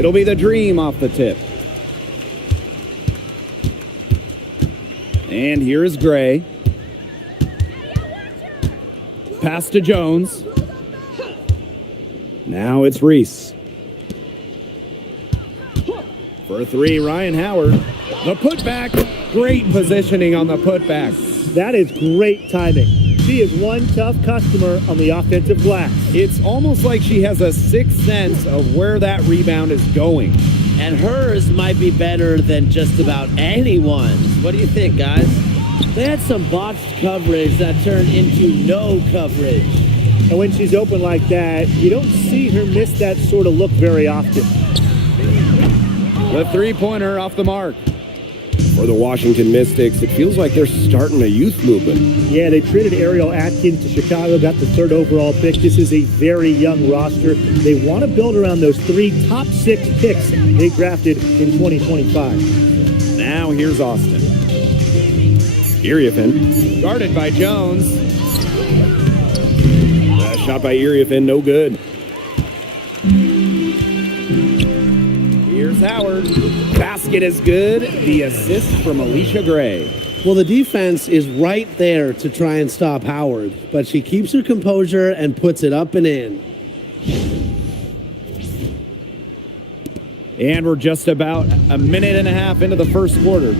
It'll be the Dream off the tip. And here's Gray. Pass to Jones. Now it's Reese. For a three, Ryan Howard. The putback. Great positioning on the putback. That is great timing. She is one tough customer on the offensive glass. It's almost like she has a sixth sense of where that rebound is going. And hers might be better than just about anyone's. What do you think, guys? They had some botched coverage that turned into no coverage. And when she's open like that, you don't see her miss that sort of look very often. The three-pointer off the mark. For the Washington Mystics, it feels like they're starting a youth movement. Yeah, they traded Ariel Atkins to Chicago, got the 3rd overall pick. This is a very young roster. They want to build around those 3 top 6 picks they drafted in 2025. Now here's Austin. Iriefin. Guarded by Jones. Shot by Iriefin, no good. Here's Howard. Basket is good. The assist from Alicia Gray. Well, the defense is right there to try and stop Howard, but she keeps her composure and puts it up and in. And we're just about a minute and a half into the first quarter.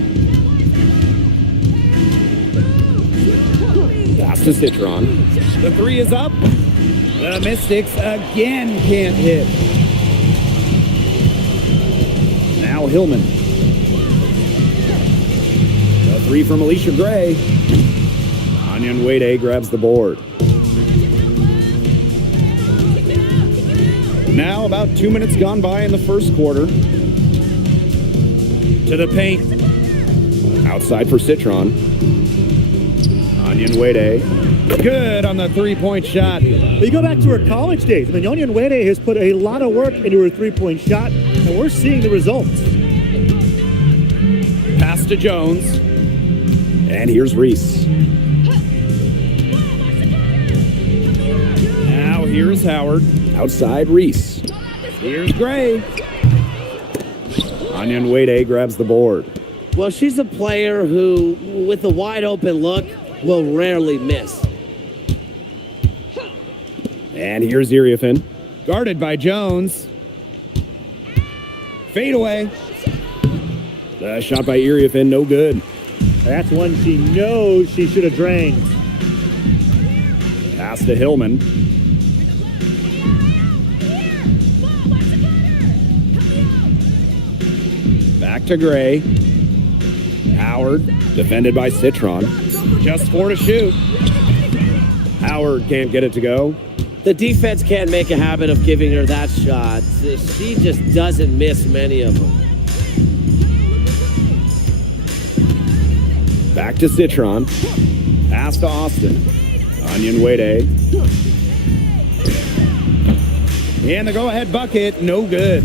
Pass to Citron. The three is up. The Mystics again can't hit. Now Hillman. The three from Alicia Gray. Anya Nwede grabs the board. Now about 2 minutes gone by in the first quarter. To the paint. Outside for Citron. Anya Nwede. Good on the three-point shot. You go back to her college days. I mean, Anya Nwede has put a lot of work into her three-point shot, and we're seeing the results. Pass to Jones. And here's Reese. Now here's Howard. Outside Reese. Here's Gray. Anya Nwede grabs the board. Well, she's a player who, with a wide-open look, will rarely miss. And here's Iriefin. Guarded by Jones. Fade away. The shot by Iriefin, no good. That's one she knows she should have drained. Pass to Hillman. Back to Gray. Howard. Defended by Citron. Just 4 to shoot. Howard can't get it to go. The defense can't make a habit of giving her that shot. She just doesn't miss many of them. Back to Citron. Pass to Austin. Anya Nwede. And the go-ahead bucket, no good.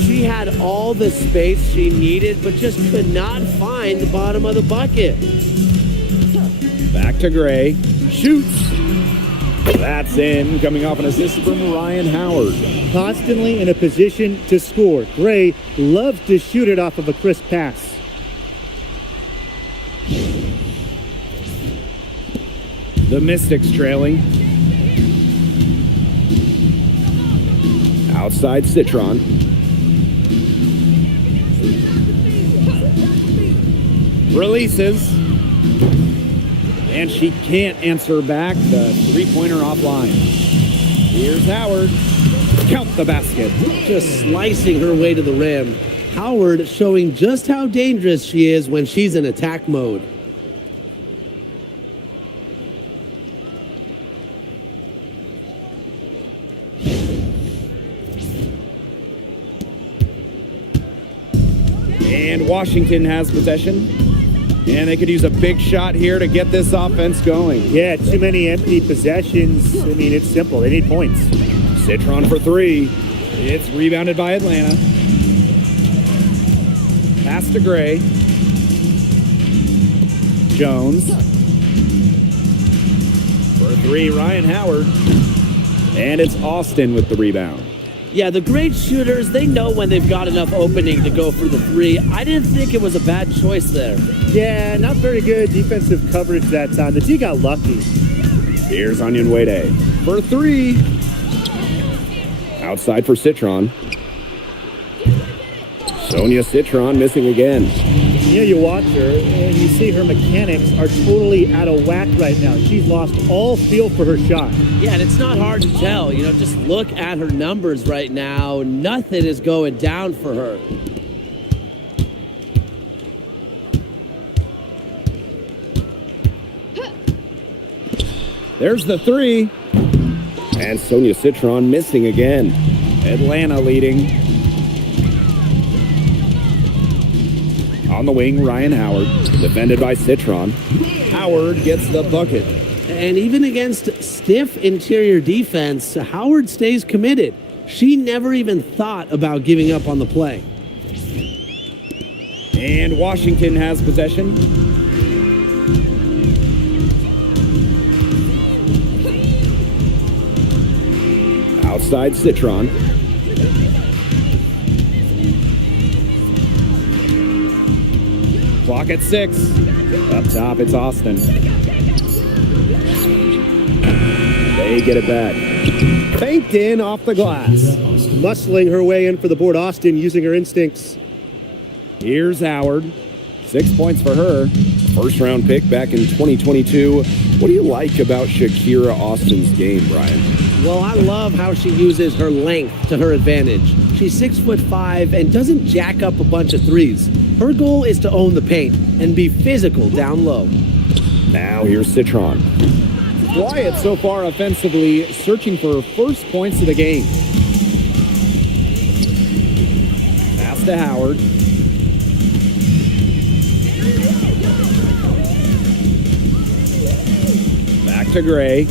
She had all the space she needed, but just could not find the bottom of the bucket. Back to Gray. Shoots. That's in, coming off an assist from Ryan Howard. Constantly in a position to score. Gray loves to shoot it off of a crisp pass. The Mystics trailing. Outside Citron. Releases. And she can't answer back. The three-pointer offline. Here's Howard. Count the basket. Just slicing her way to the rim. Howard showing just how dangerous she is when she's in attack mode. And Washington has possession. And they could use a big shot here to get this offense going. Yeah, too many empty possessions. I mean, it's simple. They need points. Citron for three. It's rebounded by Atlanta. Pass to Gray. Jones. For three, Ryan Howard. And it's Austin with the rebound. Yeah, the great shooters, they know when they've got enough opening to go for the three. I didn't think it was a bad choice there. Yeah, not very good defensive coverage that time. The D got lucky. Here's Onion Wade for three. Outside for Citron. Sonia Citron missing again. You know, you watch her and you see her mechanics are totally out of whack right now. She's lost all feel for her shot. Yeah, and it's not hard to tell. You know, just look at her numbers right now. Nothing is going down for her. There's the three. And Sonia Citron missing again. Atlanta leading. On the wing, Ryan Howard. Defended by Citron. Howard gets the bucket. And even against stiff interior defense, Howard stays committed. She never even thought about giving up on the play. And Washington has possession. Outside Citron. Clock at 6. Up top, it's Austin. They get it back. Faked in off the glass. Muscling her way in for the board. Austin using her instincts. Here's Howard. 6 points for her. First round pick back in 2022. What do you like about Shakira Austin's game, Brian? Well, I love how she uses her length to her advantage. She's 6'5" and doesn't jack up a bunch of threes. Her goal is to own the paint and be physical down low. Now here's Citron. Quiet so far offensively, searching for first points of the game. Pass to Howard. Back to Gray.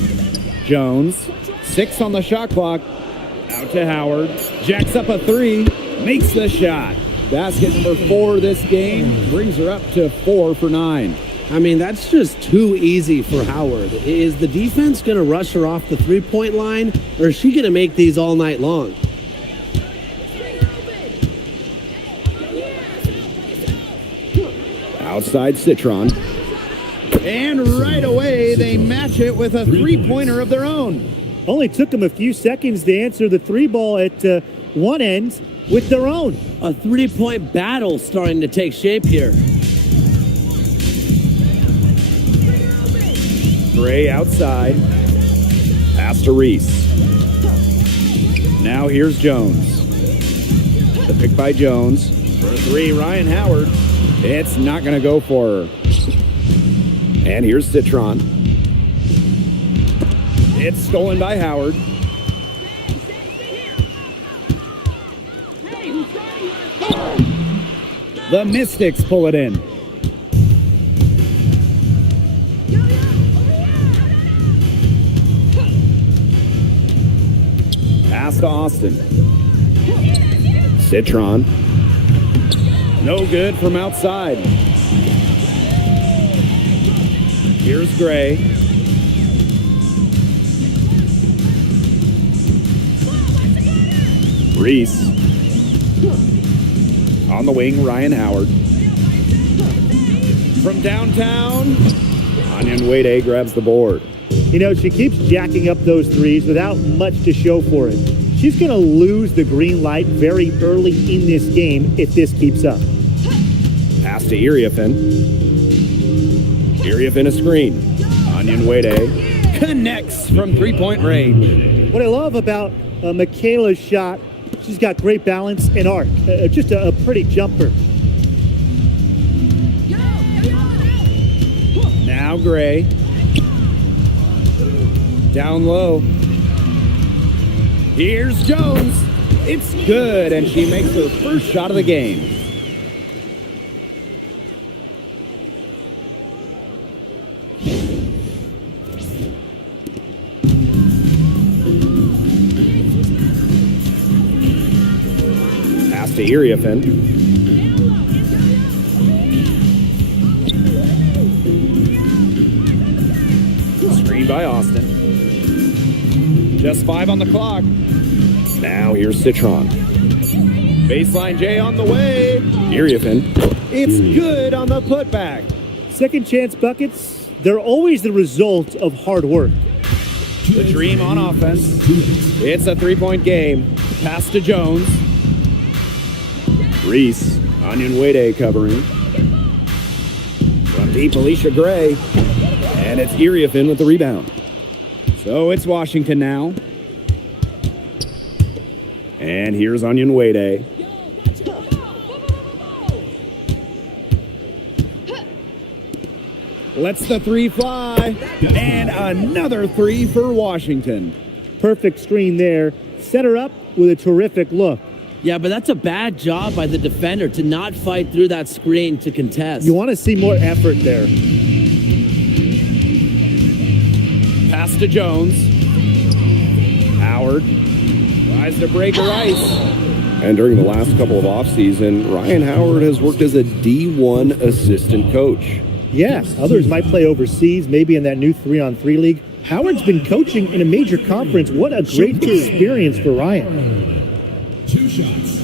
Jones. 6 on the shot clock. Out to Howard. Jacks up a 3. Makes the shot. Basket number 4 this game. Brings her up to 4 for 9. I mean, that's just too easy for Howard. Is the defense going to rush her off the three-point line, or is she going to make these all night long? Outside Citron. And right away, they match it with a three-pointer of their own. Only took them a few seconds to answer the three ball at one end with their own. A three-point battle starting to take shape here. Gray outside. Pass to Reese. Now here's Jones. The pick by Jones. For a 3, Ryan Howard. It's not going to go for her. And here's Citron. It's stolen by Howard. The Mystics pull it in. Pass to Austin. Citron. No good from outside. Here's Gray. Reese. On the wing, Ryan Howard. From downtown, Onion Wade grabs the board. You know, she keeps jacking up those threes without much to show for it. She's going to lose the green light very early in this game if this keeps up. Pass to Iriafin. Iriafin a screen. Onion Wade connects from three-point range. What I love about Michaela's shot, she's got great balance and arc. Just a pretty jumper. Now Gray. Down low. Here's Jones. It's good, and she makes her first shot of the game. Pass to Iriafin. Screen by Austin. Just 5 on the clock. Now here's Citron. Baseline J on the way. Iriefin. It's good on the putback. Second chance buckets, they're always the result of hard work. The Dream on offense. It's a three-point game. Pass to Jones. Reese. Onyenwere covering. From deep, Alicia Gray. And it's Iriefin with the rebound. So it's Washington now. And here's Onyenwere. Lets the three fly. And another three for Washington. Perfect screen there. Set her up with a terrific look. Yeah, but that's a bad job by the defender to not fight through that screen to contest. You want to see more effort there. Pass to Jones. Howard tries to break her ice. And during the last couple of off-season, Ryan Howard has worked as a D1 assistant coach. Yeah, others might play overseas, maybe in that new 3-on-3 league. Howard's been coaching in a major conference. What a great experience for Ryan. 2 shots.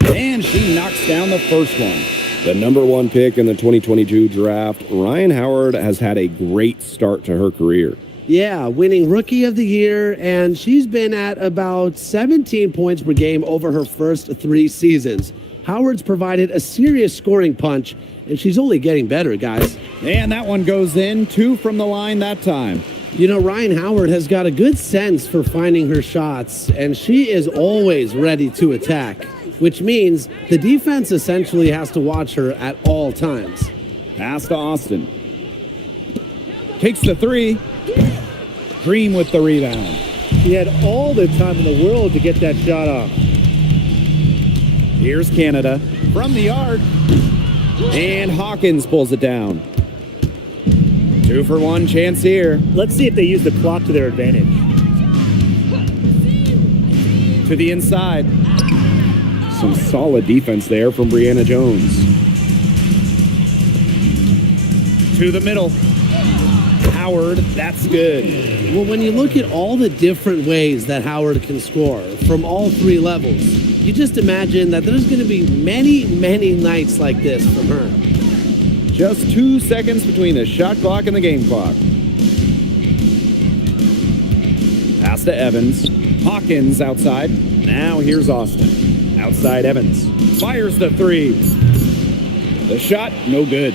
And she knocks down the first one. The number 1 pick in the 2022 draft, Ryan Howard has had a great start to her career. Yeah, winning Rookie of the Year, and she's been at about 17 points per game over her first 3 seasons. Howard's provided a serious scoring punch, and she's only getting better, guys. And that one goes in. 2 from the line that time. You know, Ryan Howard has got a good sense for finding her shots, and she is always ready to attack, which means the defense essentially has to watch her at all times. Pass to Austin. Takes the 3. Dream with the rebound. He had all the time in the world to get that shot off. Here's Canada from the arc. And Hawkins pulls it down. 2 for 1 chance here. Let's see if they use the clock to their advantage. To the inside. Some solid defense there from Brianna Jones. To the middle. Howard, that's good. Well, when you look at all the different ways that Howard can score from all 3 levels, you just imagine that there's going to be many, many nights like this from her. Just 2 seconds between the shot clock and the game clock. Pass to Evans. Hawkins outside. Now here's Austin. Outside Evans. Fires the 3. The shot, no good.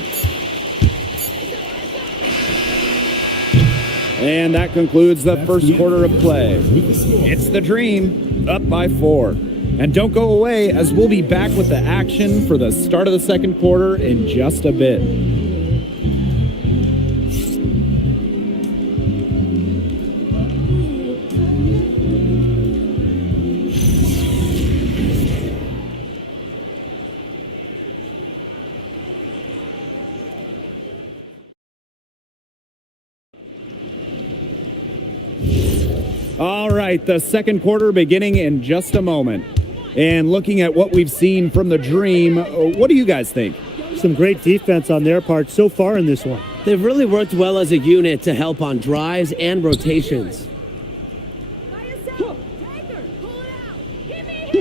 And that concludes the first quarter of play. It's the Dream, up by 4. And don't go away, as we'll be back with the action for the start of the second quarter in just a bit. All right, the second quarter beginning in just a moment. And looking at what we've seen from the Dream, what do you guys think? Some great defense on their part so far in this one. They've really worked well as a unit to help on drives and rotations.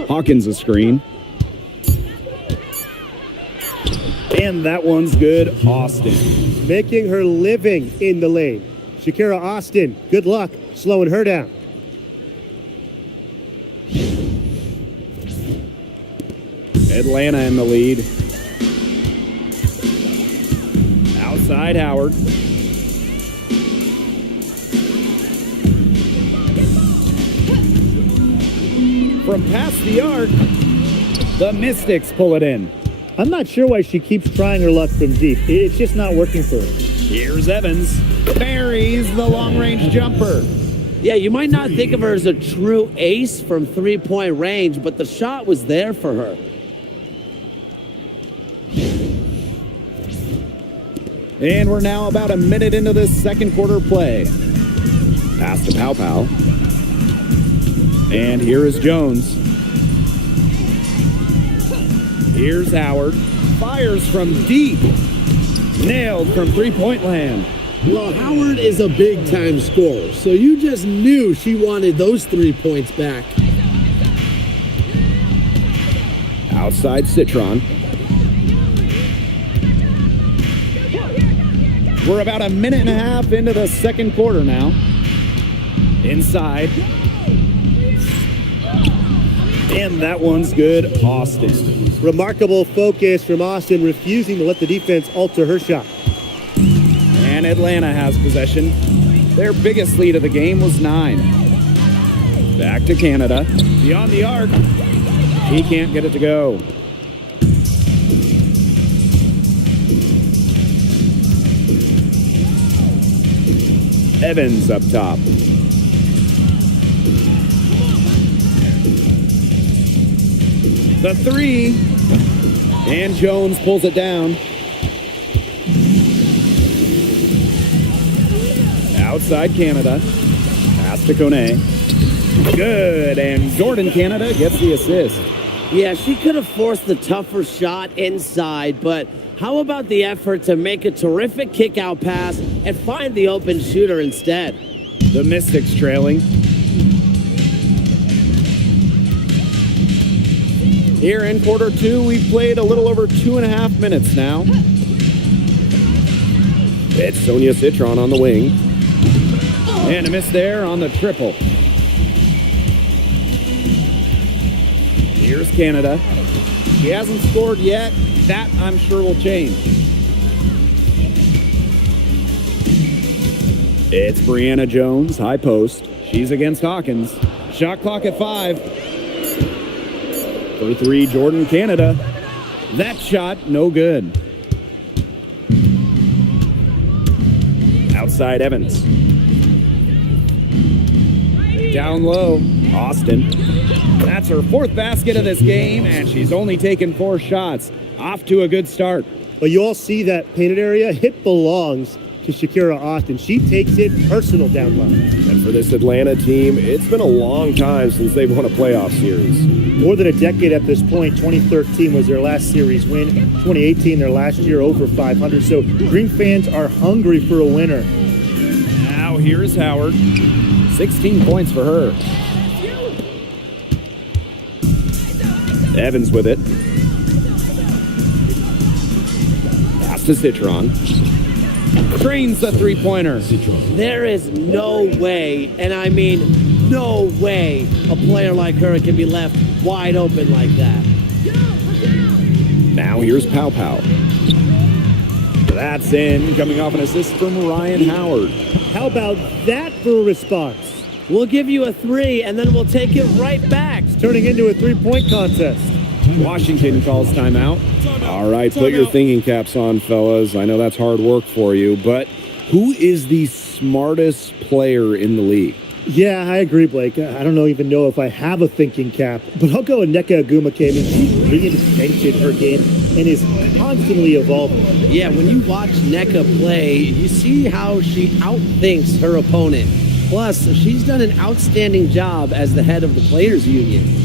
Hawkins a screen. And that one's good, Austin. Making her living in the lane. Shakira Austin, good luck slowing her down. Atlanta in the lead. Outside Howard. From past the arc, the Mystics pull it in. I'm not sure why she keeps trying her luck from deep. It's just not working for her. Here's Evans. Buries the long-range jumper. Yeah, you might not think of her as a true ace from 3-point range, but the shot was there for her. And we're now about a minute into this second quarter play. Pass to Pow Pow. And here is Jones. Here's Howard. Fires from deep. Nailed from 3-point land. Well, Howard is a big-time scorer, so you just knew she wanted those 3 points back. Outside Citron. We're about a minute and a half into the second quarter now. Inside. And that one's good, Austin. Remarkable focus from Austin, refusing to let the defense alter her shot. And Atlanta has possession. Their biggest lead of the game was 9. Back to Canada. Beyond the arc. He can't get it to go. Evans up top. The 3. And Jones pulls it down. Outside Canada. Pass to Kone. Good. And Jordan Canada gets the assist. Yeah, she could have forced the tougher shot inside, but how about the effort to make a terrific kick-out pass and find the open shooter instead? The Mystics trailing. Here in quarter 2, we've played a little over 2.5 minutes now. It's Sonia Citron on the wing. And a miss there on the triple. Here's Canada. She hasn't scored yet. That, I'm sure, will change. It's Brianna Jones, high post. She's against Hawkins. Shot clock at 5. For 3, Jordan Canada. That shot, no good. Outside Evans. Down low, Austin. That's her 4th basket of this game, and she's only taken 4 shots. Off to a good start. But you all see that painted area? It belongs to Shakira Austin. She takes it personal down low. And for this Atlanta team, it's been a long time since they've won a playoff series. More than a decade at this point. 2013 was their last series win. 2018, their last year over 500. So Green fans are hungry for a winner. Now here's Howard. 16 points for her. Evans with it. Pass to Citron. Drains the 3-pointer. There is no way, and I mean no way, a player like her can be left wide open like that. Now here's Pow Pow. That's in, coming off an assist from Ryan Howard. How about that for a response? We'll give you a 3, and then we'll take it right back. It's turning into a 3-point contest. Washington calls timeout. All right, put your thinking caps on, fellas. I know that's hard work for you, but who is the smartest player in the league? Yeah, I agree, Blake. I don't even know if I have a thinking cap, but I'll go with Nneka Agumake. She's reinvented her game and is constantly evolving. Yeah, when you watch Nneka play, you see how she outthinks her opponent. Plus, she's done an outstanding job as the head of the Players Union.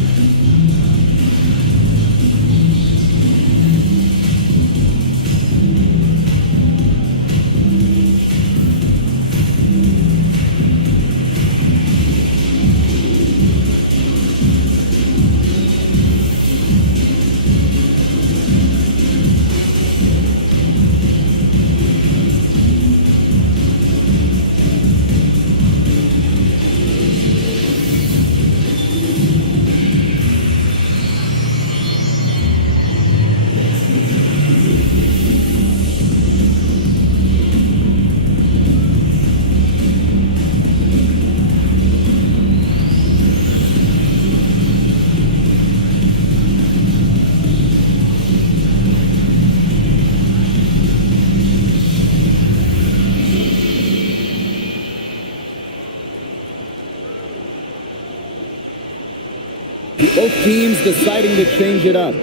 Both teams deciding to change it up.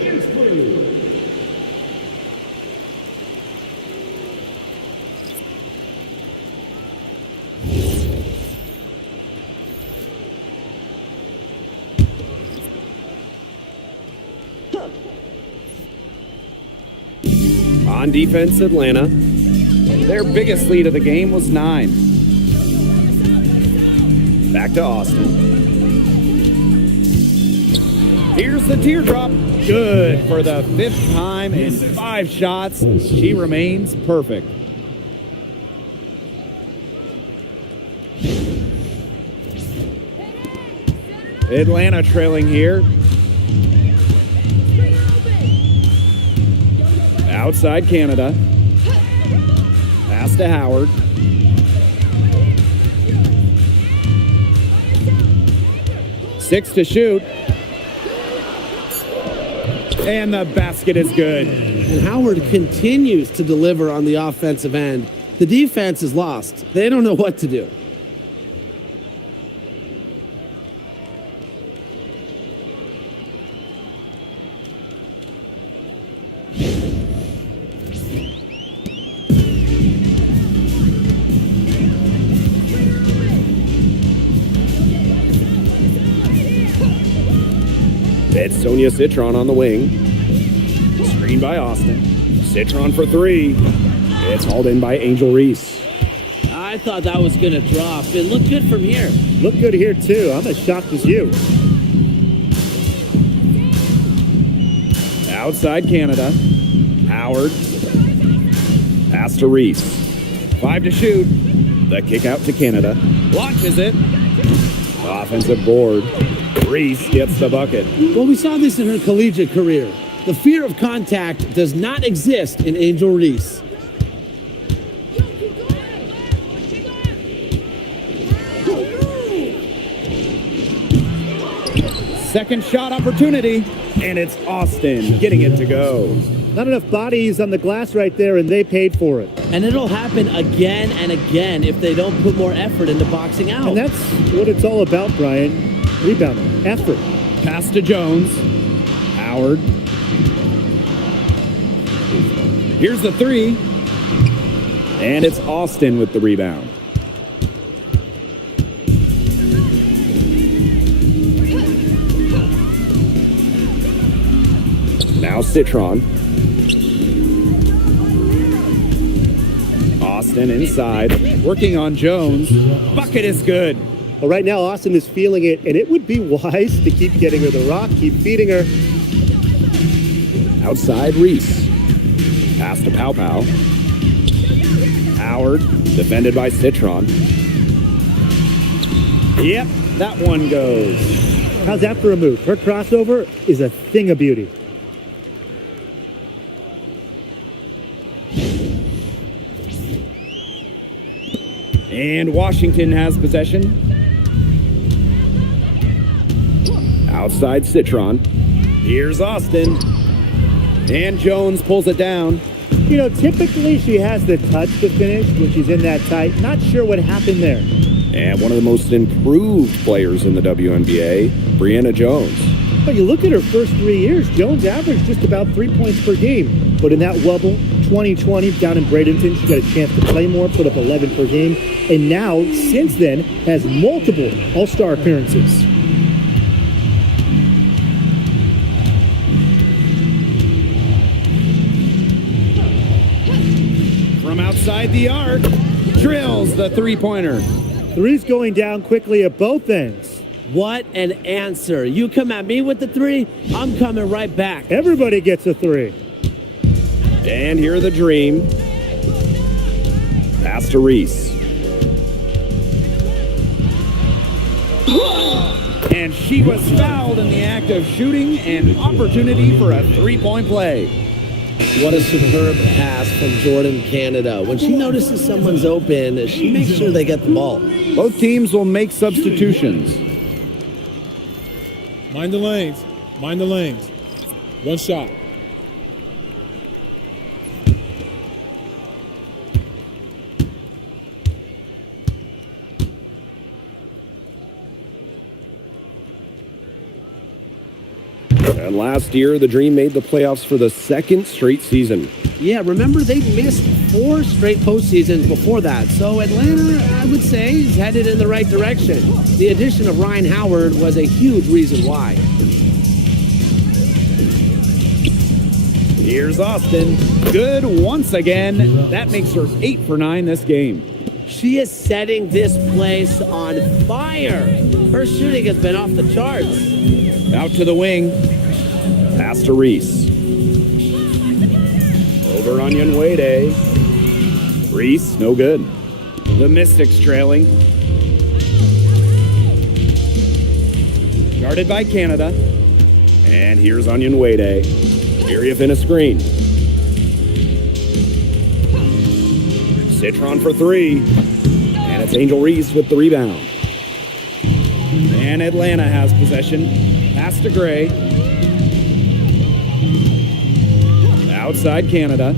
On defense, Atlanta. Their biggest lead of the game was 9. Back to Austin. Here's the teardrop. Good for the 5th time in 5 shots. She remains perfect. Atlanta trailing here. Outside Canada. Pass to Howard. Six to shoot. And the basket is good. And Howard continues to deliver on the offensive end. The defense is lost. They don't know what to do. It's Sonia Citron on the wing. Screen by Austin. Citron for 3. It's hauled in by Angel Reese. I thought that was going to drop. It looked good from here. Look good here, too. I'm as shocked as you. Outside Canada. Howard. Pass to Reese. 5 to shoot. The kick out to Canada. Launches it. Offensive board. Reese gets the bucket. Well, we saw this in her collegiate career. The fear of contact does not exist in Angel Reese. Second shot opportunity. And it's Austin getting it to go. Not enough bodies on the glass right there, and they paid for it. And it'll happen again and again if they don't put more effort into boxing out. And that's what it's all about, Brian. Rebound, effort. Pass to Jones. Howard. Here's the 3. And it's Austin with the rebound. Now Citron. Austin inside. Working on Jones. Bucket is good. Well, right now, Austin is feeling it, and it would be wise to keep getting her the rock, keep feeding her. Outside Reese. Pass to Pow Pow. Howard, defended by Citron. Yep, that one goes. How's that for a move? Her crossover is a thing of beauty. And Washington has possession. Outside Citron. Here's Austin. And Jones pulls it down. You know, typically she has the touch to finish when she's in that tight. Not sure what happened there. And one of the most improved players in the WNBA, Brianna Jones. But you look at her first 3 years, Jones averaged just about 3 points per game. But in that wobble, 2020 down in Bradenton, she got a chance to play more, put up 11 per game. And now, since then, has multiple All-Star appearances. From outside the arc, drills the three-pointer. Threes going down quickly at both ends. What an answer. You come at me with the 3, I'm coming right back. Everybody gets a 3. And here the Dream. Pass to Reese. And she was fouled in the act of shooting, an opportunity for a three-point play. What a superb pass from Jordan Canada. When she notices someone's open, she makes sure they get the ball. Both teams will make substitutions. Mind the lanes. Mind the lanes. One shot. And last year, the Dream made the playoffs for the 2nd straight season. Yeah, remember they missed 4 straight postseasons before that. So Atlanta, I would say, is headed in the right direction. The addition of Ryan Howard was a huge reason why. Here's Austin. Good once again. That makes her 8 for 9 this game. She is setting this place on fire. Her shooting has been off the charts. Out to the wing. Pass to Reese. Over Onion Wade. Reese, no good. The Mystics trailing. Guarded by Canada. And here's Onion Wade. Area in a screen. Citron for 3. And it's Angel Reese with the rebound. And Atlanta has possession. Pass to Gray. Outside Canada.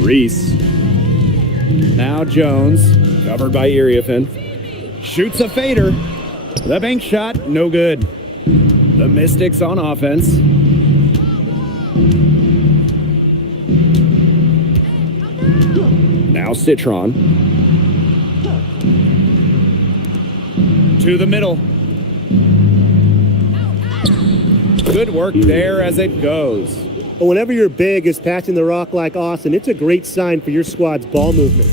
Reese. Now Jones. Covered by Iriafin. Shoots a fader. The bank shot, no good. The Mystics on offense. Now Citron. To the middle. Good work there as it goes. But whenever your big is passing the rock like Austin, it's a great sign for your squad's ball movement.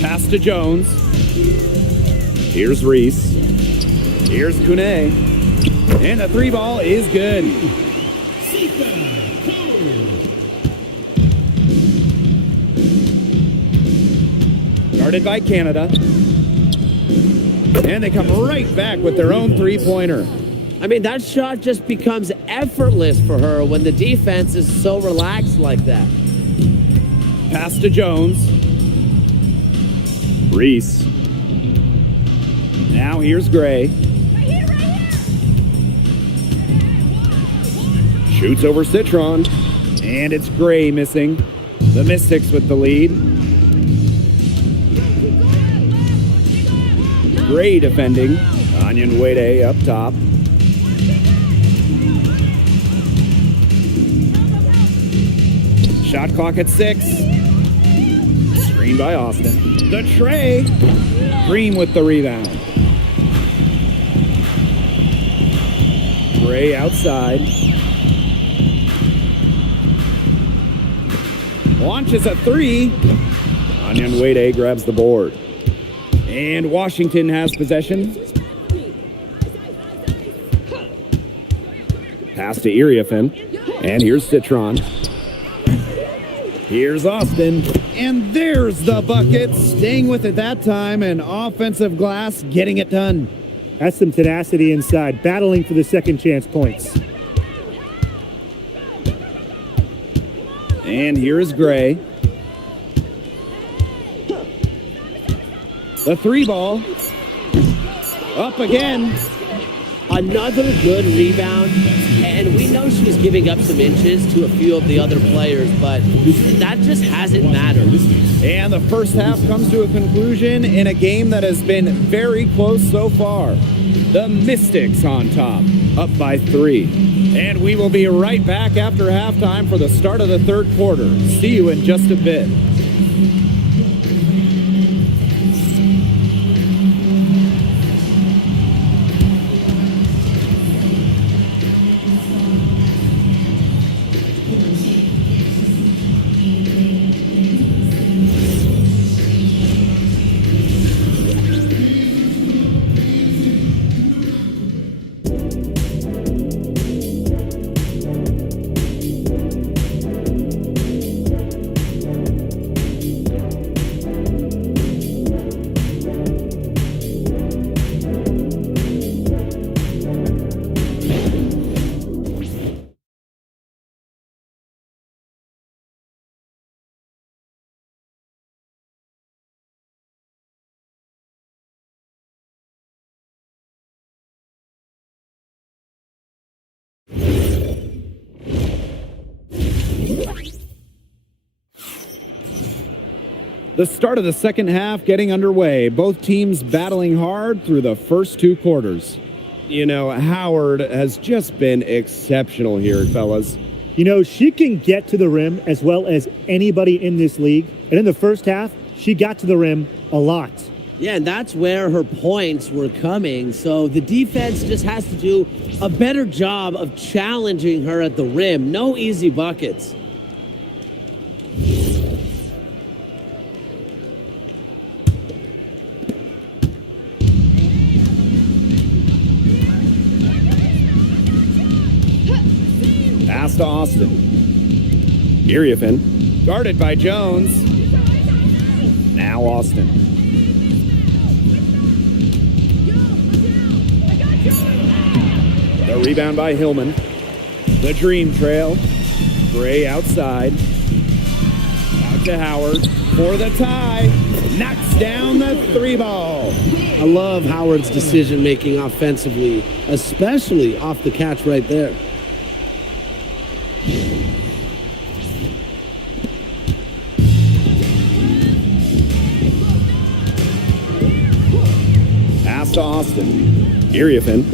Pass to Jones. Here's Reese. Here's Kune. And the 3 ball is good. Guarded by Canada. And they come right back with their own 3-pointer. I mean, that shot just becomes effortless for her when the defense is so relaxed like that. Pass to Jones. Reese. Now here's Gray. Shoots over Citron. And it's Gray missing. The Mystics with the lead. Gray defending. Onion Wade up top. Shot clock at 6. Screen by Austin. The tray. Green with the rebound. Gray outside. Launches a 3. Onion Wade grabs the board. And Washington has possession. Pass to Iriafin. And here's Citron. Here's Austin. And there's the bucket. Staying with it that time. And offensive glass getting it done. That's some tenacity inside, battling for the second chance points. And here is Gray. The 3 ball. Up again. Another good rebound, and we know she's giving up some inches to a few of the other players, but that just hasn't mattered. And the first half comes to a conclusion in a game that has been very close so far. The Mystics on top, up by 3. And we will be right back after halftime for the start of the third quarter. See you in just a bit. The start of the second half getting underway. Both teams battling hard through the first 2 quarters. You know, Howard has just been exceptional here, fellas. You know, she can get to the rim as well as anybody in this league. And in the first half, she got to the rim a lot. Yeah, and that's where her points were coming. So the defense just has to do a better job of challenging her at the rim. No easy buckets. Pass to Austin. Iriafen. Guarded by Jones. Now Austin. The rebound by Hillman. The dream trail. Gray outside. Out to Howard for the tie. Knocks down the 3 ball. I love Howard's decision-making offensively, especially off the catch right there. Pass to Austin. Iriafen.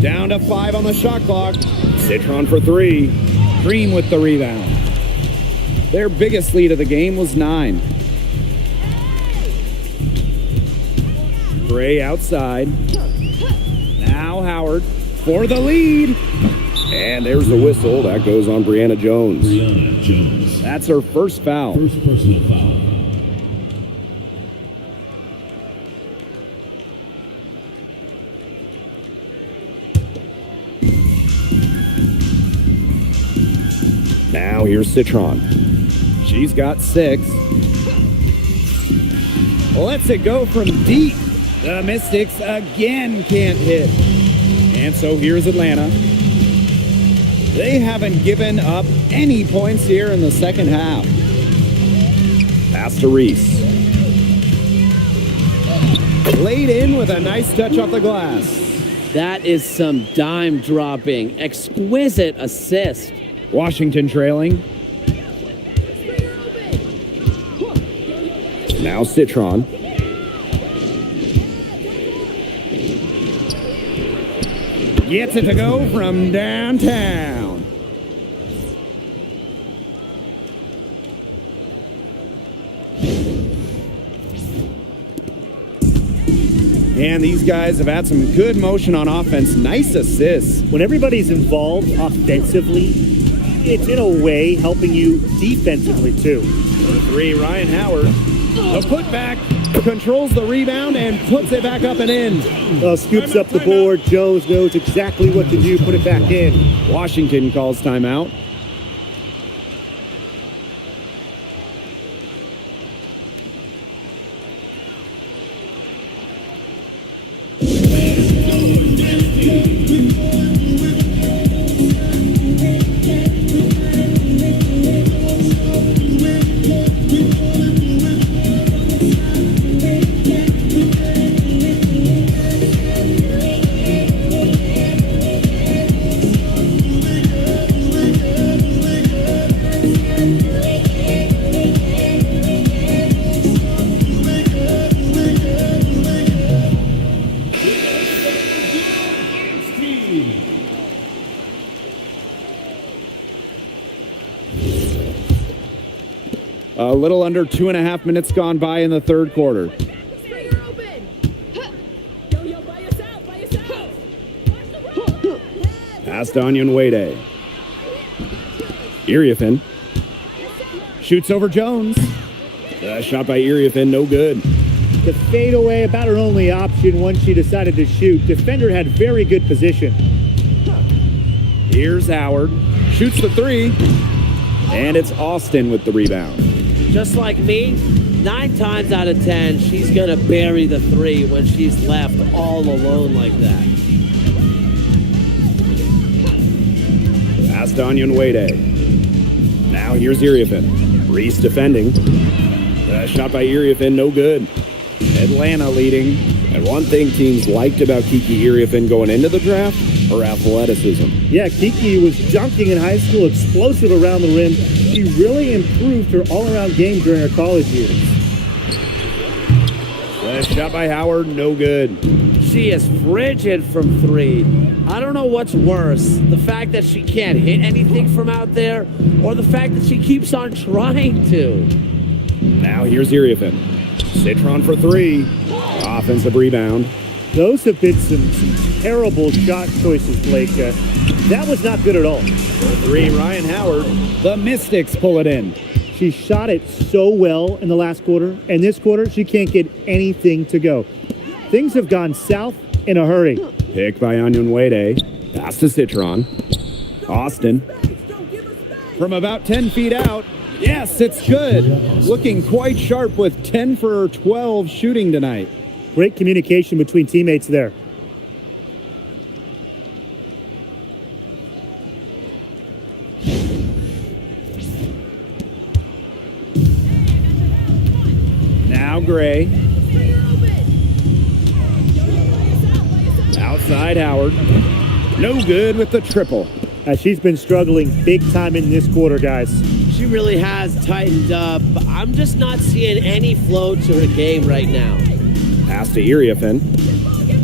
Down to 5 on the shot clock. Citron for 3. Green with the rebound. Their biggest lead of the game was 9. Gray outside. Now Howard for the lead. And there's the whistle. That goes on Brianna Jones. Brianna Jones. That's her first foul. First personal foul. Now here's Citron. She's got 6. Lets it go from deep. The Mystics again can't hit. And so here's Atlanta. They haven't given up any points here in the second half. Pass to Reese. Laid in with a nice touch off the glass. That is some dime dropping. Exquisite assist. Washington trailing. Now Citron. Gets it to go from downtown. And these guys have had some good motion on offense. Nice assists. When everybody's involved offensively, it's in a way helping you defensively too. The 3, Ryan Howard. The putback controls the rebound and puts it back up and in. Scoops up the board. Jones knows exactly what to do. Put it back in. Washington calls timeout. A little under 2.5 minutes gone by in the third quarter. Pass to Onion Wade. Iriafen. Shoots over Jones. Shot by Iriafen, no good. The fadeaway, about her only option once she decided to shoot. Defender had very good position. Here's Howard. Shoots the 3. And it's Austin with the rebound. Just like me, 9 times out of 10, she's going to bury the 3 when she's left all alone like that. Pass to Onion Wade. Now here's Iriafen. Reese defending. Shot by Iriafen, no good. Atlanta leading. And one thing teams liked about Kiki Iriafen going into the draft, her athleticism. Yeah, Kiki was dunking in high school, explosive around the rim. She really improved her all-around game during her college years. Shot by Howard, no good. She is frigid from three. I don't know what's worse, the fact that she can't hit anything from out there, or the fact that she keeps on trying to. Now here's Iriafen. Citron for three. Offensive rebound. Those have been some terrible shot choices, Blake. That was not good at all. For three, Ryan Howard. The Mystics pull it in. She shot it so well in the last quarter, and this quarter she can't get anything to go. Things have gone south in a hurry. Pick by Onyenwere. Pass to Citron. Austin. From about 10 feet out. Yes, it's good. Looking quite sharp with 10 for 12 shooting tonight. Great communication between teammates there. Now Gray. Outside Howard. No good with the triple. She's been struggling big time in this quarter, guys. She really has tightened up. I'm just not seeing any flow to her game right now. Pass to Iriafen.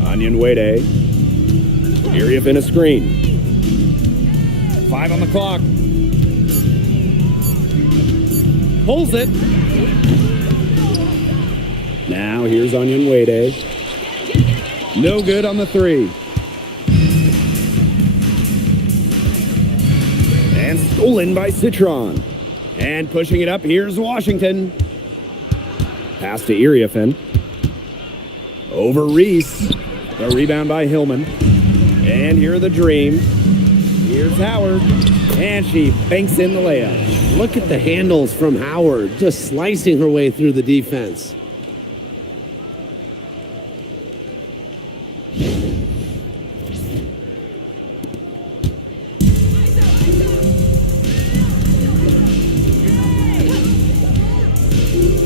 Onyenwere. Iriafen a screen. 5 on the clock. Pulls it. Now here's Onyenwere. No good on the three. And stolen by Citron. And pushing it up, here's Washington. Pass to Iriafen. Over Reese. The rebound by Hillman. And here are the Dream. Here's Howard. And she banks in the layup. Look at the handles from Howard, just slicing her way through the defense.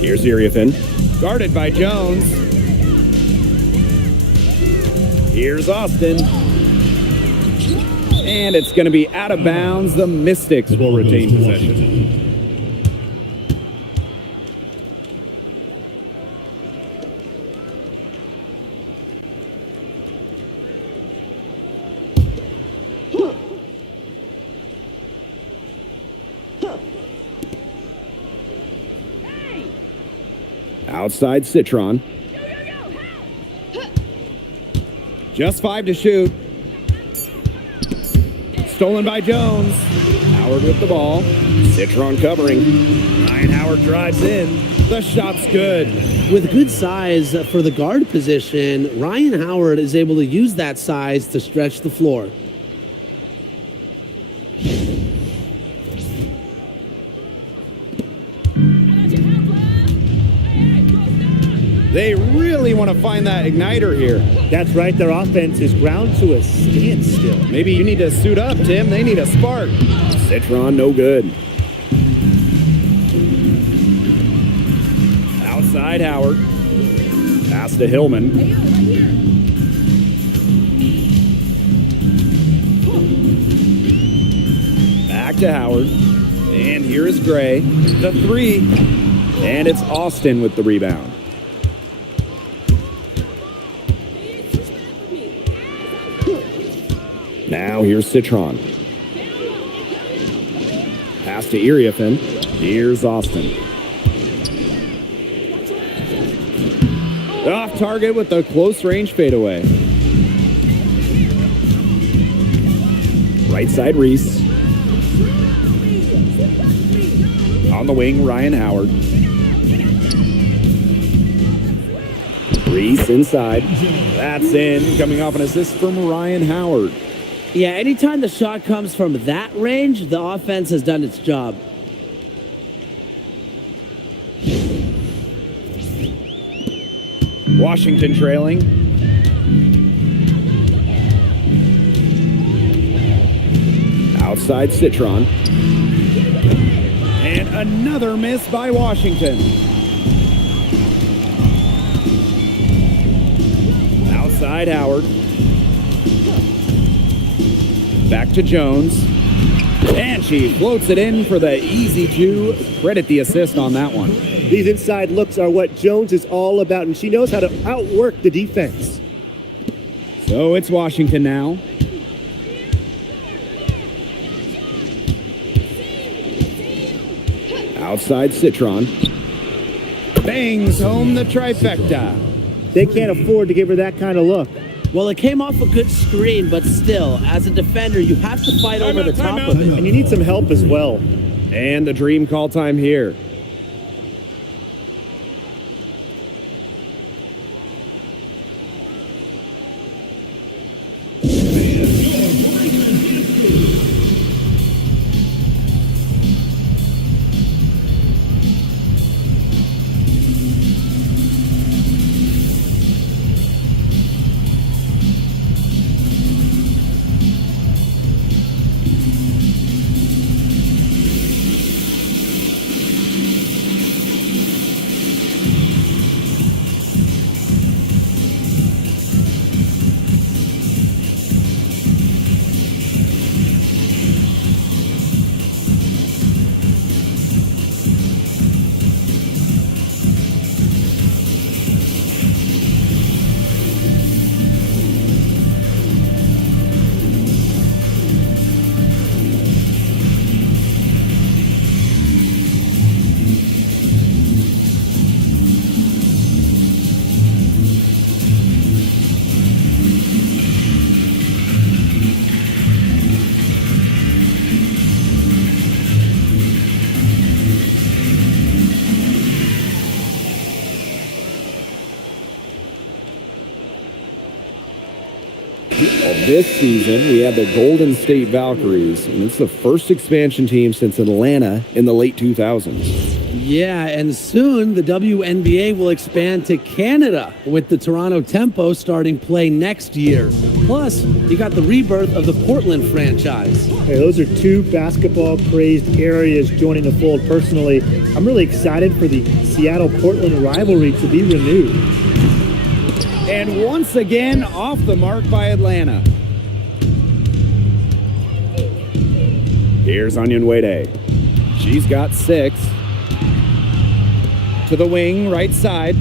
Here's Iriafen. Guarded by Jones. Here's Austin. And it's going to be out of bounds. The Mystics will retain possession. Outside Citron. Just 5 to shoot. Stolen by Jones. Howard with the ball. Citron covering. Ryan Howard drives in. The shot's good. With good size for the guard position, Ryan Howard is able to use that size to stretch the floor. They really want to find that igniter here. That's right, their offense is ground to a standstill. Maybe you need to suit up, Tim. They need a spark. Citron no good. Outside Howard. Pass to Hillman. Back to Howard. And here is Gray. The three. And it's Austin with the rebound. Now here's Citron. Pass to Iriafen. Here's Austin. Off target with a close range fadeaway. Right side Reese. On the wing, Ryan Howard. Reese inside. That's in. Coming off an assist from Ryan Howard. Yeah, anytime the shot comes from that range, the offense has done its job. Washington trailing. Outside Citron. And another miss by Washington. Outside Howard. Back to Jones. And she floats it in for the easy two. Credit the assist on that one. These inside looks are what Jones is all about, and she knows how to outwork the defense. So it's Washington now. Outside Citron. Bangs home the trifecta. They can't afford to give her that kind of look. Well, it came off a good screen, but still, as a defender, you have to fight over the top of it. And you need some help as well. And the dream call time here. This season, we have the Golden State Valkyries, and it's the first expansion team since Atlanta in the late 2000s. Yeah, and soon the WNBA will expand to Canada with the Toronto Tempo starting play next year. Plus, you got the rebirth of the Portland franchise. Hey, those are two basketball-crazed areas joining the fold. Personally, I'm really excited for the Seattle-Portland rivalry to be renewed. And once again, off the mark by Atlanta. Here's Onyenwere. She's got 6. To the wing, right side.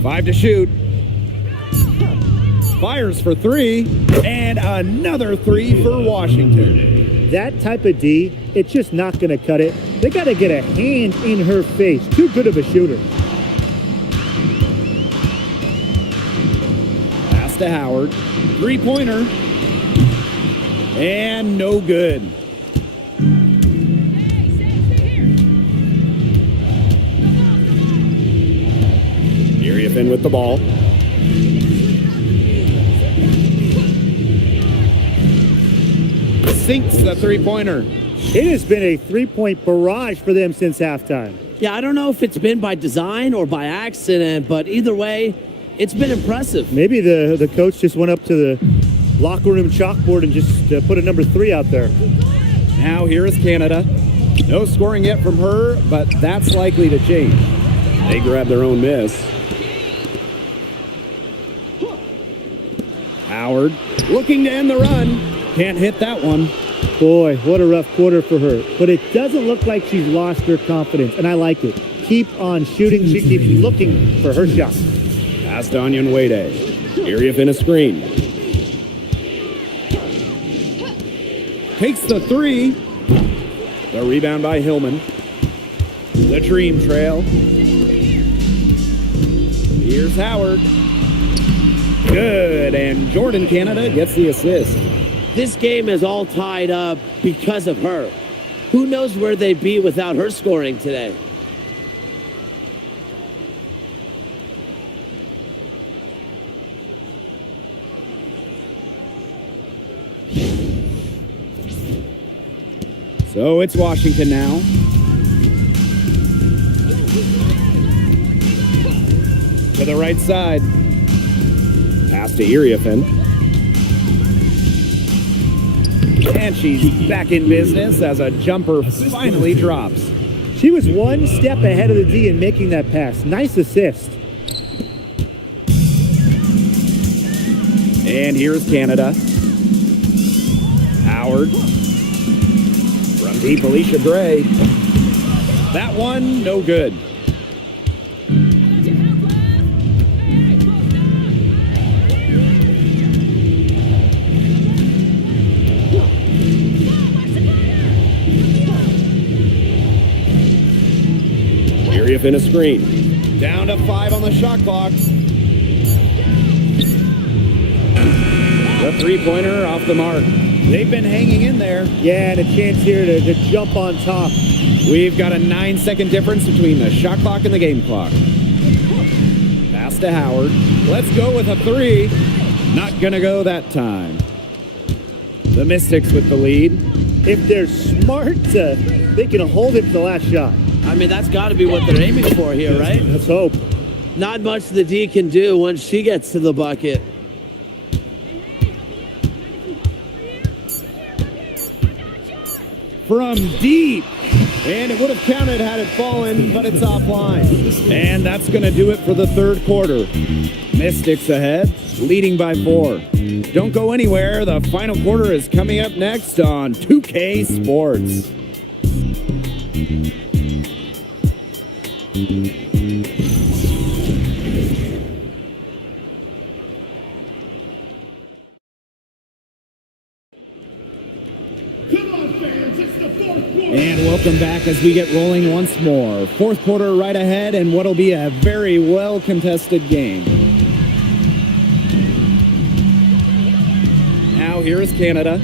5 to shoot. Fires for 3. And another 3 for Washington. That type of D, it's just not going to cut it. They got to get a hand in her face. Too good of a shooter. Pass to Howard. 3-pointer. And no good. Iriafen with the ball. Sinks the 3-pointer. It has been a three-point barrage for them since halftime. Yeah, I don't know if it's been by design or by accident, but either way, it's been impressive. Maybe the coach just went up to the locker room chalkboard and just put a number 3 out there. Now here is Canada. No scoring yet from her, but that's likely to change. They grab their own miss. Howard looking to end the run. Can't hit that one. Boy, what a rough quarter for her. But it doesn't look like she's lost her confidence, and I like it. Keep on shooting. She keeps looking for her shot. Pass to Onyenwere. Iriafen a screen. Takes the 3. The rebound by Hillman. The dream trail. Here's Howard. Good, and Jordan Canada gets the assist. This game is all tied up because of her. Who knows where they'd be without her scoring today? So it's Washington now. To the right side. Pass to Iriafen. And she's back in business as a jumper finally drops. She was one step ahead of the D in making that pass. Nice assist. And here's Canada. Howard. From deep, Alicia Gray. That one, no good. Sariafin a screen. Down to 5 on the shot clock. The three-pointer off the mark. They've been hanging in there. Yeah, and a chance here to jump on top. We've got a 9-second difference between the shot clock and the game clock. Pass to Howard. Let's go with a 3. Not going to go that time. The Mystics with the lead. If they're smart, they can hold it to the last shot. I mean, that's got to be what they're aiming for here, right? Let's hope. Not much the D can do once she gets to the bucket. From deep. And it would have counted had it fallen, but it's offline. And that's going to do it for the third quarter. Mystics ahead, leading by 4. Don't go anywhere. The final quarter is coming up next on 2K Sports. And welcome back as we get rolling once more. Fourth quarter right ahead, and what'll be a very well-contested game. Now here is Canada.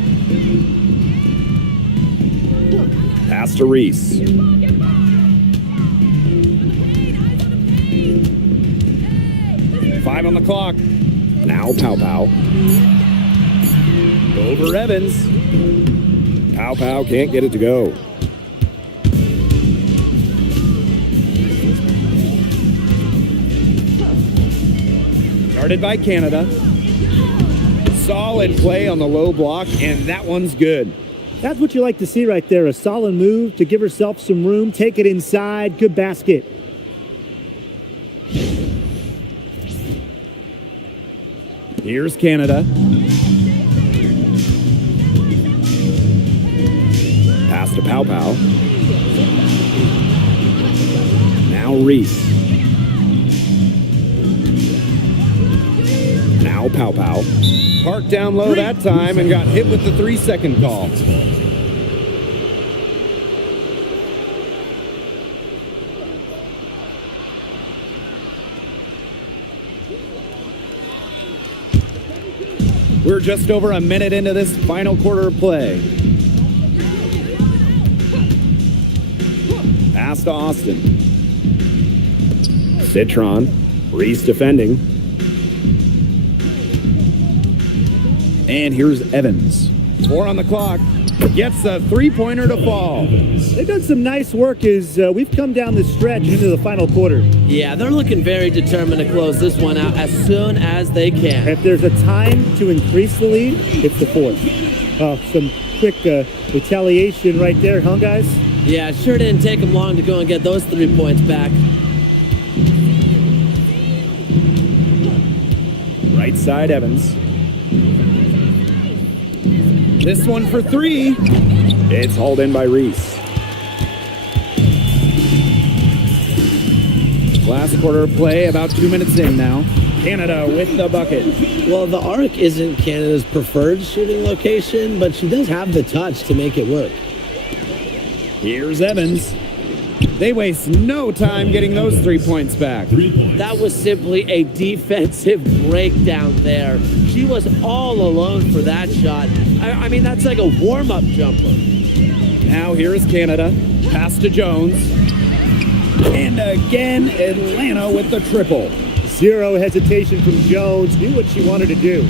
Pass to Reese. Five on the clock. Now Pow Pow. Over Evans. Pow Pow can't get it to go. Guarded by Canada. Solid play on the low block, and that one's good. That's what you like to see right there. A solid move to give herself some room, take it inside. Good basket. Here's Canada. Pass to Pow Pow. Now Reese. Now Pow Pow. Parked down low that time and got hit with the 3-second call. We're just over a minute into this final quarter of play. Pass to Austin. Citron. Reese defending. And here's Evans. 4 on the clock. Gets a three-pointer to fall. They've done some nice work as we've come down the stretch into the final quarter. Yeah, they're looking very determined to close this one out as soon as they can. If there's a time to increase the lead, it's the fourth. Some quick retaliation right there, huh, guys? Yeah, it sure didn't take them long to go and get those 3 points back. Right side, Evans. This one for 3. It's hauled in by Reese. Last quarter of play, about 2 minutes in now. Canada with the bucket. Well, the arc isn't Canada's preferred shooting location, but she does have the touch to make it work. Here's Evans. They waste no time getting those 3 points back. That was simply a defensive breakdown there. She was all alone for that shot. I mean, that's like a warm-up jumper. Now here is Canada. Pass to Jones. And again, Atlanta with the triple. Zero hesitation from Jones. Knew what she wanted to do.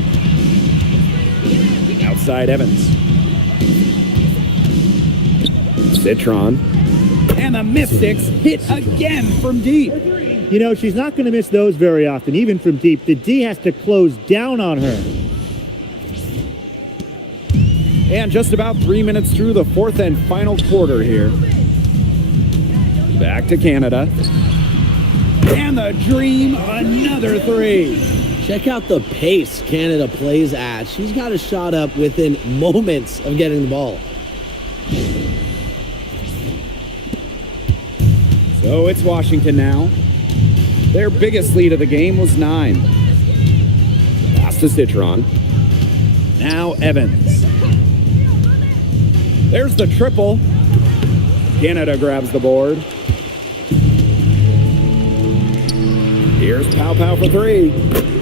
Outside Evans. Citron. And the Mystics hit again from deep. You know, she's not going to miss those very often, even from deep. The D has to close down on her. And just about 3 minutes through the fourth and final quarter here. Back to Canada. And the Dream, another 3. Check out the pace Canada plays at. She's got a shot up within moments of getting the ball. So it's Washington now. Their biggest lead of the game was 9. Pass to Citron. Now Evans. There's the triple. Canada grabs the board. Here's Pow Pow for three.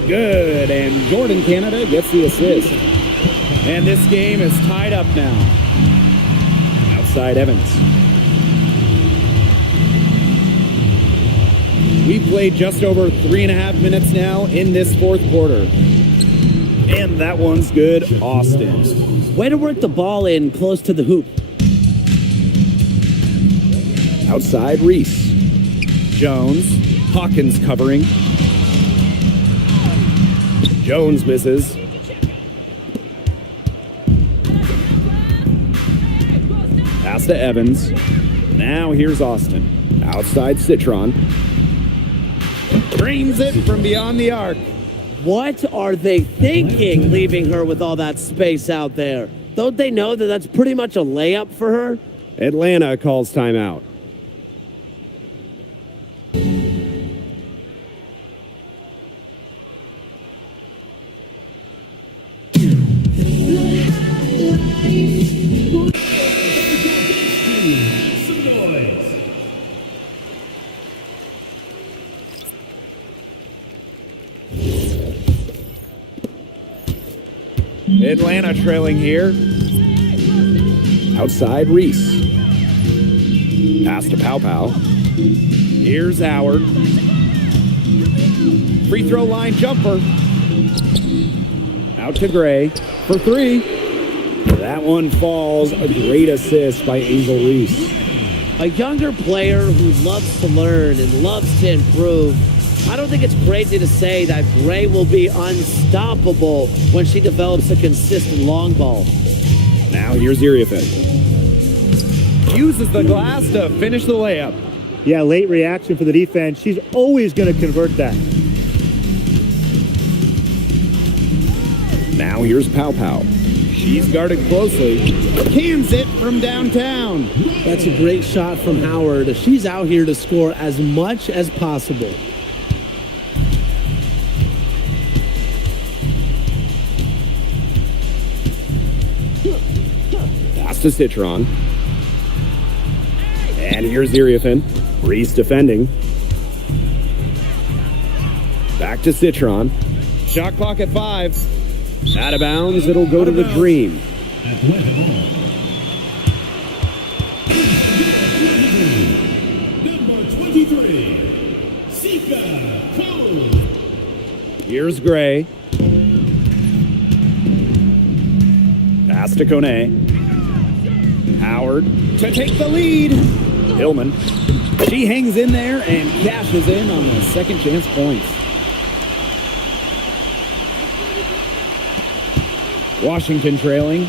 Good, and Jordan Canada gets the assist. And this game is tied up now. Outside Evans. We've played just over 3.5 minutes now in this fourth quarter. And that one's good, Austin. Way to work the ball in close to the hoop. Outside Reese. Jones. Hawkins covering. Jones misses. Pass to Evans. Now here's Austin. Outside Citron. Drains it from beyond the arc. What are they thinking, leaving her with all that space out there? Don't they know that that's pretty much a layup for her? Atlanta calls timeout. Atlanta trailing here. Outside Reese. Pass to Pow Pow. Here's Howard. Free throw line jumper. Out to Gray for three. That one falls. A great assist by Angel Reese. A younger player who loves to learn and loves to improve. I don't think it's crazy to say that Gray will be unstoppable when she develops a consistent long ball. Now here's Iriafin. Uses the glass to finish the layup. Yeah, late reaction for the defense. She's always going to convert that. Now here's Pow Pow. She's guarded closely. Cans it from downtown. That's a great shot from Howard. She's out here to score as much as possible. Pass to Citron. And here's Iriafin. Reese defending. Back to Citron. Shot clock at 5. Out of bounds, it'll go to the Dream. Atlanta ball. Number 23, Sika Cole. Here's Gray. Pass to Kone. Howard to take the lead. Hillman. She hangs in there and cashes in on the second chance points. Washington trailing.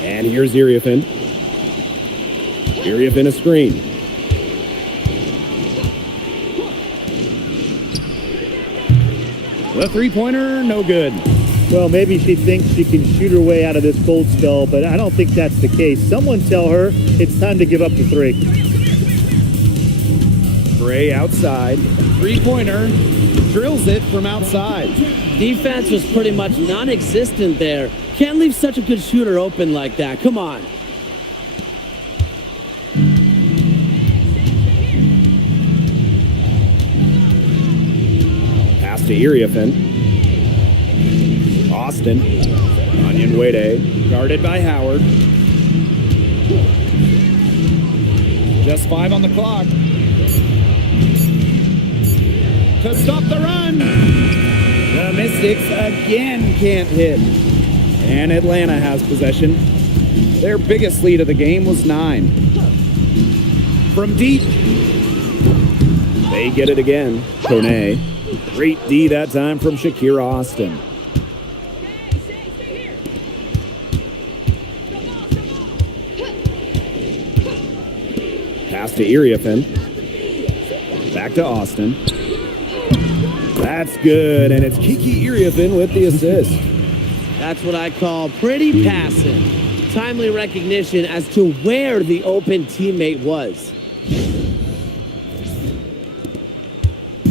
And here's Iriafin. Iriafin a screen. The three-pointer, no good. Well, maybe she thinks she can shoot her way out of this cold spell, but I don't think that's the case. Someone tell her it's time to give up the three. Gray outside. Three-pointer. Drills it from outside. Defense was pretty much non-existent there. Can't leave such a good shooter open like that. Come on. Pass to Iriafin. Austin. Onion Wade. Guarded by Howard. Just 5 on the clock. To stop the run. The Mystics again can't hit. And Atlanta has possession. Their biggest lead of the game was 9. From deep. They get it again. Kone. Great D that time from Shakira Austin. Pass to Iriafin. Back to Austin. That's good, and it's Kiki Iriafin with the assist. That's what I call pretty passing. Timely recognition as to where the open teammate was.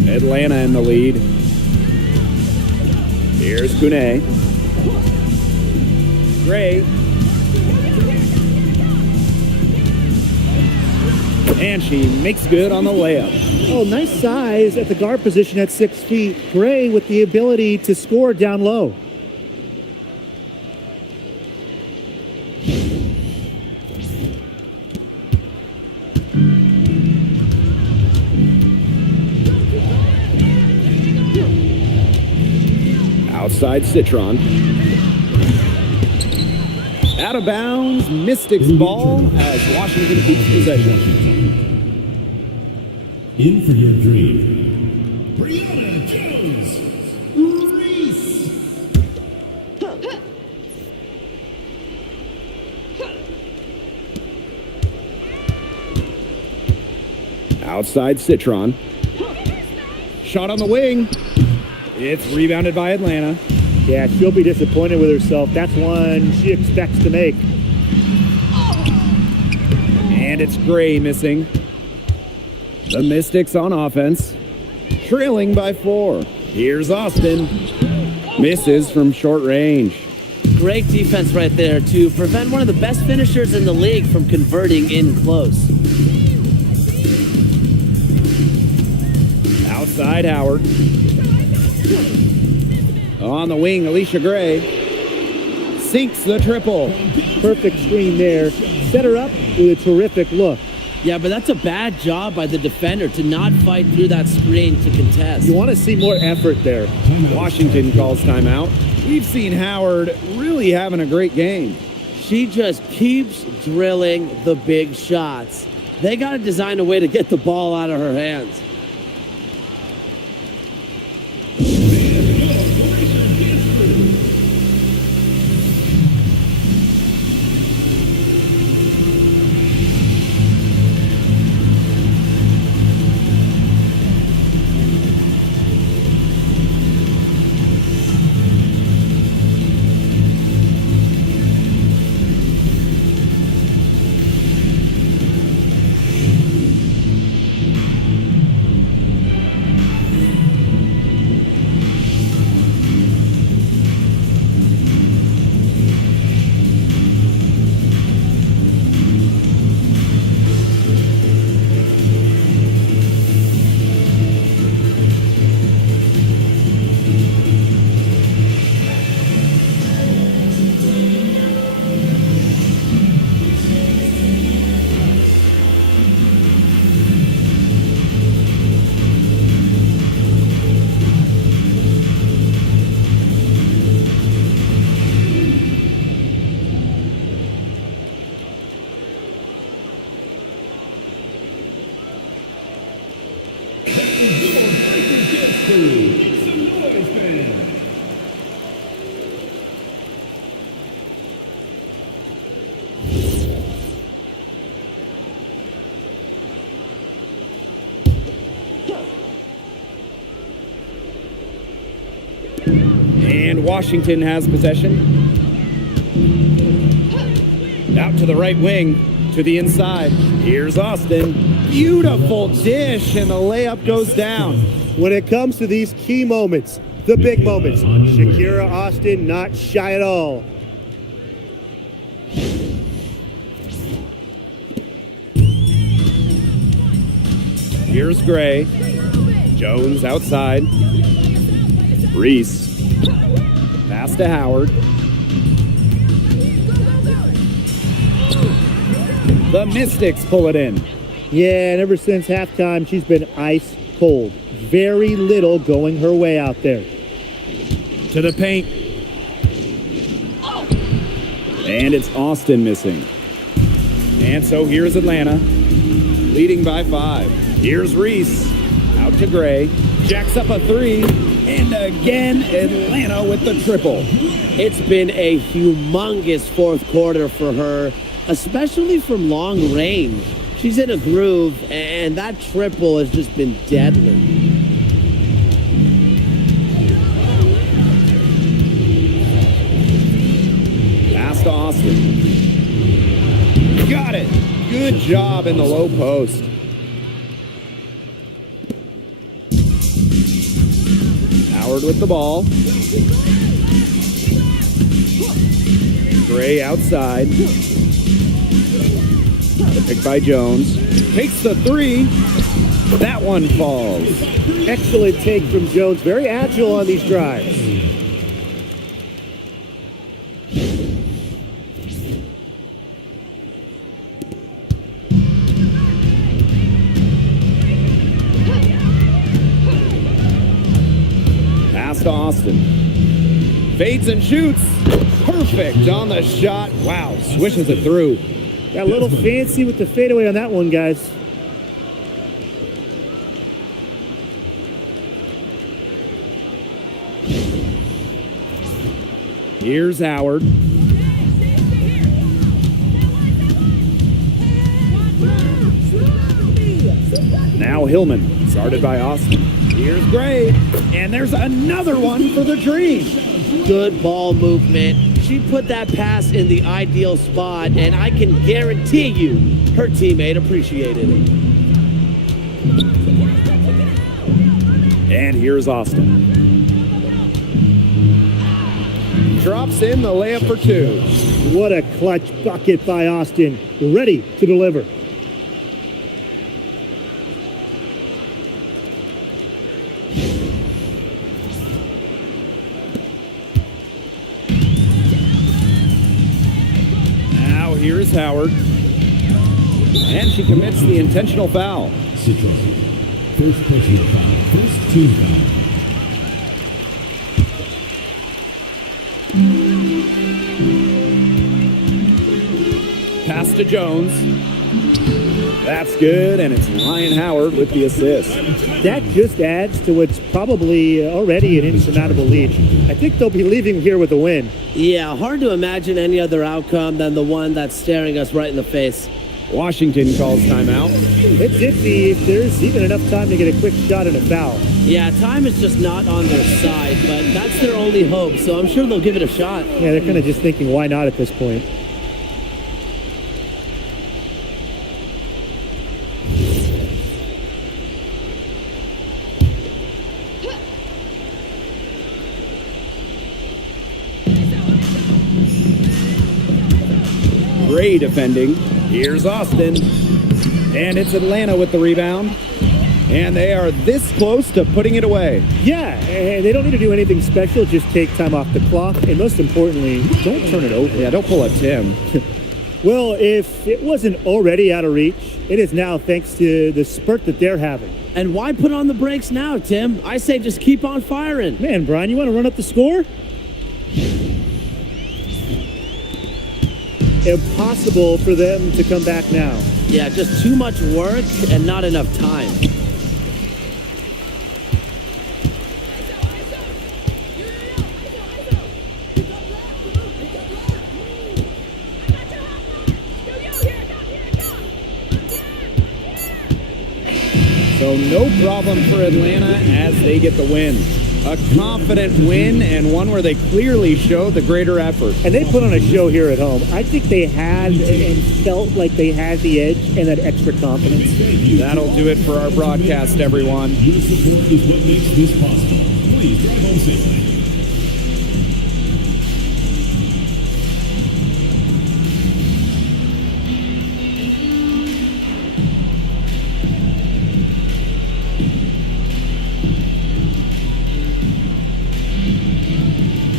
Atlanta in the lead. Here's Kune. Gray. And she makes good on the layup. Oh, nice size at the guard position at 6 feet. Gray with the ability to score down low. Outside Citron. Out of bounds, Mystics ball as Washington keeps possession. In for your dream, Brianna Jones Reese. Outside Citron. Shot on the wing. It's rebounded by Atlanta. Yeah, she'll be disappointed with herself. That's one she expects to make. And it's Gray missing. The Mystics on offense. Trailing by 4. Here's Austin. Misses from short range. Great defense right there to prevent one of the best finishers in the league from converting in close. Outside Howard. On the wing, Alicia Gray sinks the triple. Perfect screen there. Set her up with a terrific look. Yeah, but that's a bad job by the defender to not fight through that screen to contest. You want to see more effort there. Washington calls timeout. We've seen Howard really having a great game. She just keeps drilling the big shots. They got to design a way to get the ball out of her hands. And Washington has possession. Out to the right wing, to the inside. Here's Austin. Beautiful dish, and the layup goes down. When it comes to these key moments, the big moments, Shakira Austin not shy at all. Here's Gray. Jones outside. Reese. Pass to Howard. The Mystics pull it in. Yeah, and ever since halftime, she's been ice cold. Very little going her way out there. To the paint. And it's Austin missing. And so here's Atlanta, leading by 5. Here's Reese. Out to Gray. Jacks up a 3. And again, Atlanta with the triple. It's been a humongous fourth quarter for her, especially from long range. She's in a groove, and that triple has just been deadly. Pass to Austin. Got it. Good job in the low post. Howard with the ball. Gray outside. The pick by Jones. Takes the three. That one falls. Excellent take from Jones. Very agile on these drives. Pass to Austin. Fades and shoots. Perfect on the shot. Wow, swishes it through. Got a little fancy with the fadeaway on that one, guys. Here's Howard. Now Hillman, started by Austin. Here's Gray, and there's another one for the Dream. Good ball movement. She put that pass in the ideal spot, and I can guarantee you her teammate appreciated it. And here's Austin. Drops in the layup for two. What a clutch bucket by Austin. Ready to deliver. Now here's Howard. And she commits the intentional foul. Situation. First personal foul. First team foul. Pass to Jones. That's good, and it's Ryan Howard with the assist. That just adds to what's probably already an insurmountable lead. I think they'll be leaving here with a win. Yeah, hard to imagine any other outcome than the one that's staring us right in the face. Washington calls timeout. It's iffy if there's even enough time to get a quick shot and a foul. Yeah, time is just not on their side, but that's their only hope, so I'm sure they'll give it a shot. Yeah, they're kind of just thinking, why not at this point? Gray defending. Here's Austin. And it's Atlanta with the rebound. And they are this close to putting it away. Yeah, and they don't need to do anything special. Just take time off the clock. And most importantly, don't turn it over. Yeah, don't pull a Tim. Well, if it wasn't already out of reach, it is now thanks to the spurt that they're having. And why put on the brakes now, Tim? I say just keep on firing. Man, Brian, you want to run up the score? Impossible for them to come back now. Yeah, just too much work and not enough time. So no problem for Atlanta as they get the win. A confident win and one where they clearly showed the greater effort. And they put on a show here at home. I think they had and felt like they had the edge and that extra confidence. That'll do it for our broadcast, everyone. Your support is what makes this possible. Please drive home safely.